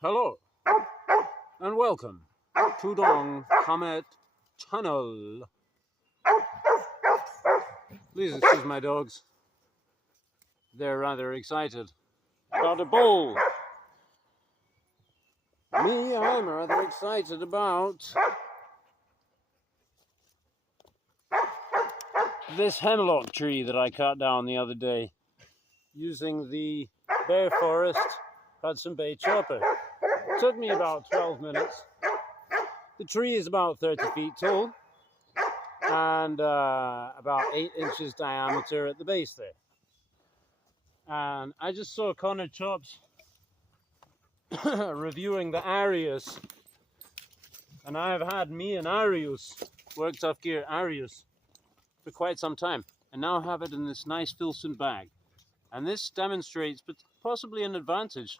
Hello and welcome to Dong Comet Channel. Please excuse my dogs. They're rather excited about a bowl. Me, I'm rather excited about this hemlock tree that I cut down the other day using the Bear Forest Hudson Bay chopper. It took me about 12 minutes. The tree is about 30 feet tall and about 8 inches diameter at the base there. And I just saw Connor Chops reviewing the ARES, and I have had me an ARES, Work Tough Gear ARES, for quite some time, and now have it in this nice Filson bag. And this demonstrates possibly an advantage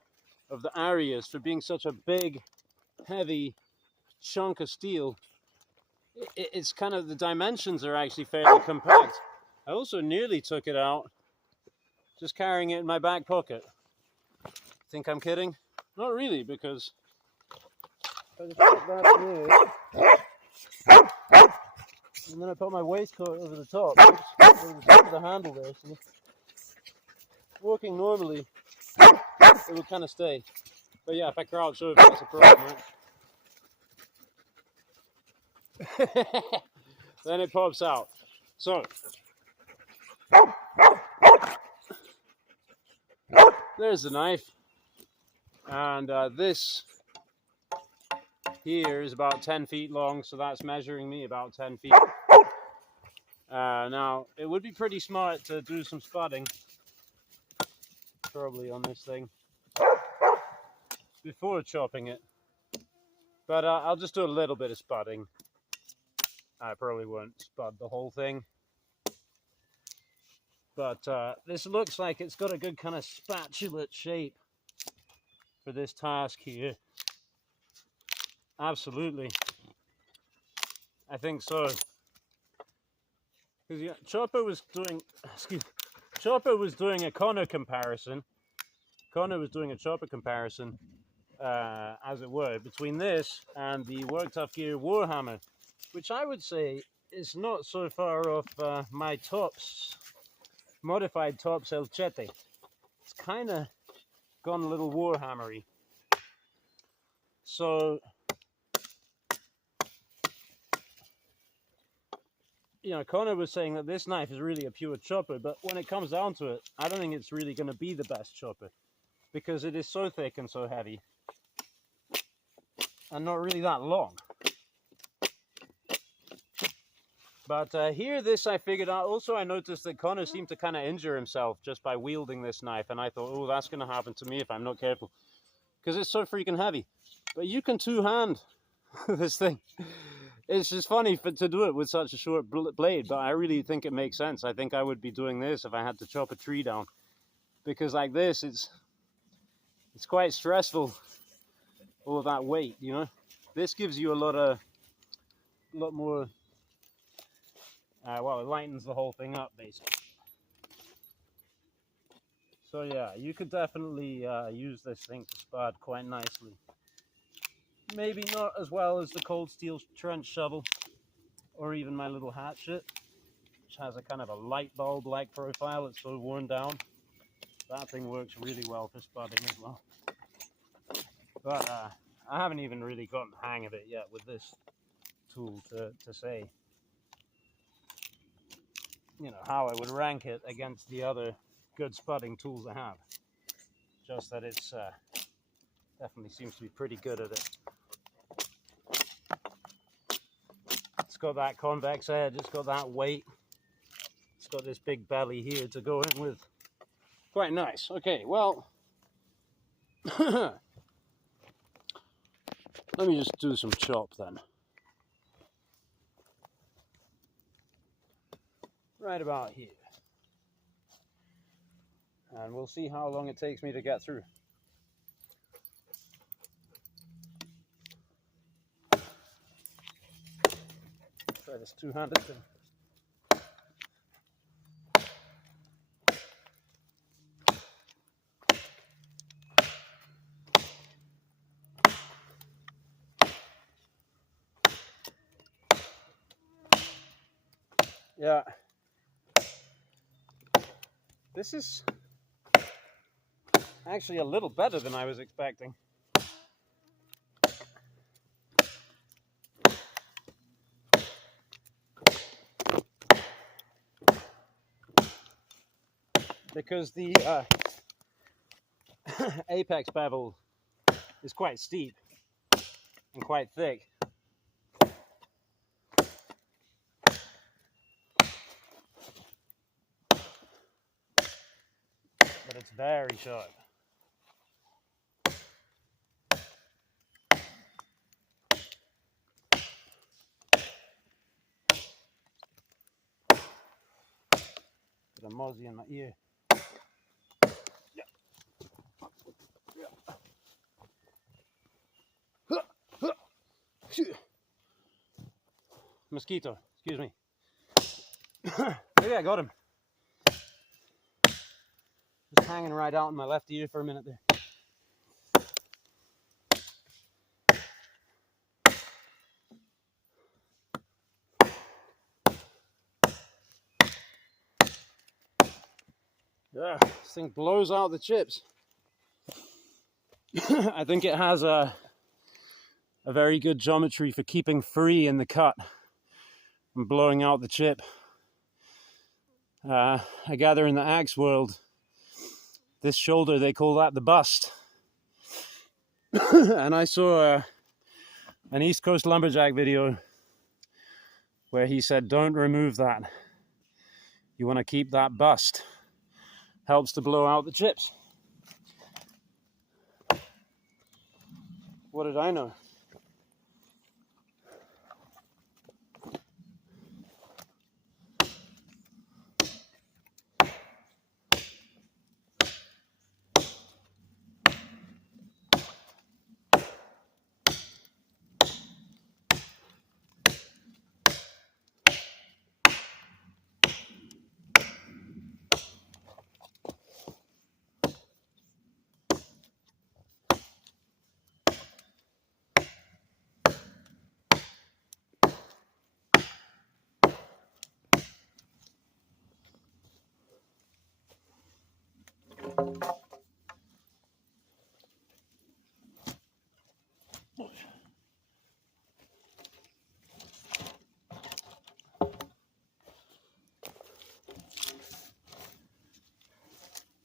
of the ARES for being such a big, heavy chunk of steel. It's kind of, the dimensions are actually fairly compact. I also nearly took it out just carrying it in my back pocket. Think I'm kidding? Not really, because I just put that there, and then I put my waistcoat over the top, over the top of the handle there, so walking normally it will kind of stay. But yeah, if I crouch over, that's a problem, right? Then it pops out. So there's the knife, and this here is about 10 feet long, so that's measuring me about 10 feet. Now, it would be pretty smart to do some spotting, probably on this thing, before chopping it, but I'll just do a little bit of spotting. I probably won't spud the whole thing, but this looks like it's got a good kind of spatulate shape for this task here. Absolutely, I think so. Because yeah, Chopper was doing a Connor comparison. Connor was doing a chopper comparison, as it were, between this and the Work Tough Gear Warhammer, which I would say is not so far off my Tops, modified Tops El Chete. It's kind of gone a little Warhammery. So, you know, Connor was saying that this knife is really a pure chopper, but when it comes down to it, I don't think it's really going to be the best chopper, because it is so thick and so heavy, and not really that long. But here, this I figured out. Also, I noticed that Connor seemed to kind of injure himself just by wielding this knife, and I thought, oh, that's going to happen to me if I'm not careful, because it's so freaking heavy. But you can two-hand this thing. It's just funny to do it with such a short blade, but I really think it makes sense. I think I would be doing this if I had to chop a tree down, because like this, it's quite stressful, all of that weight, you know. This gives you a lot more. Well, it lightens the whole thing up, basically. So yeah, you could definitely use this thing to spud quite nicely. Maybe not as well as the cold steel trench shovel, or even my little hatchet, which has a kind of a light bulb-like profile. It's so worn down. That thing works really well for spudding as well. But I haven't even really gotten the hang of it yet with this tool to say, you know, how I would rank it against the other good spudding tools I have. Just that it's definitely seems to be pretty good at it. It's got that convex edge, it's got that weight, it's got this big belly here to go in with. Quite nice. Okay, well, let me just do some chop then. Right about here. And we'll see how long it takes me to get through. Try this two-handed thing. Yeah. This is actually a little better than I was expecting. Because the apex bevel is quite steep and quite thick. But it's very sharp. Got a mozzie in my ear. Mosquito, excuse me. Maybe I got him. Just hanging right out in my left ear for a minute there. Yeah, this thing blows out the chips. I think it has a very good geometry for keeping free in the cut and blowing out the chip. I gather in the axe world, this shoulder, they call that the bust. And I saw an East Coast lumberjack video where he said, don't remove that. You want to keep that bust. Helps to blow out the chips. What did I know?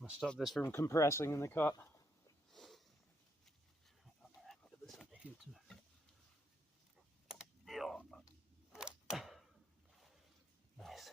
I'll stop this from compressing in the cut. Get this under here too. Nice.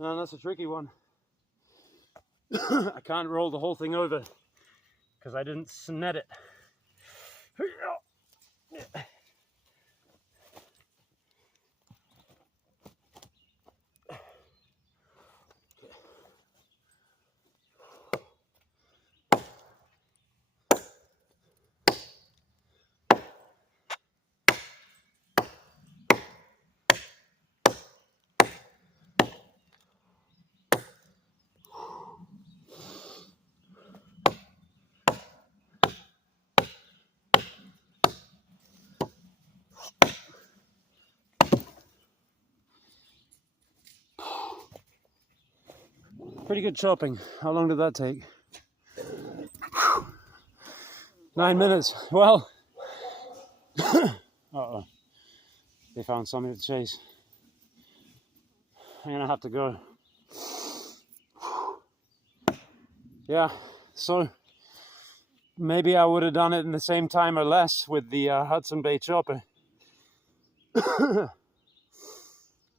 No, that's a tricky one. I can't roll the whole thing over because I didn't snet it. Pretty good chopping. How long did that take? 9 minutes. Well, uh-oh. They found something to chase. I'm gonna have to go. Yeah, so maybe I would have done it in the same time or less with the Hudson Bay chopper.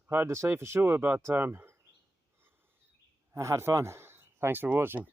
Hard to say for sure, but I had fun. Thanks for watching.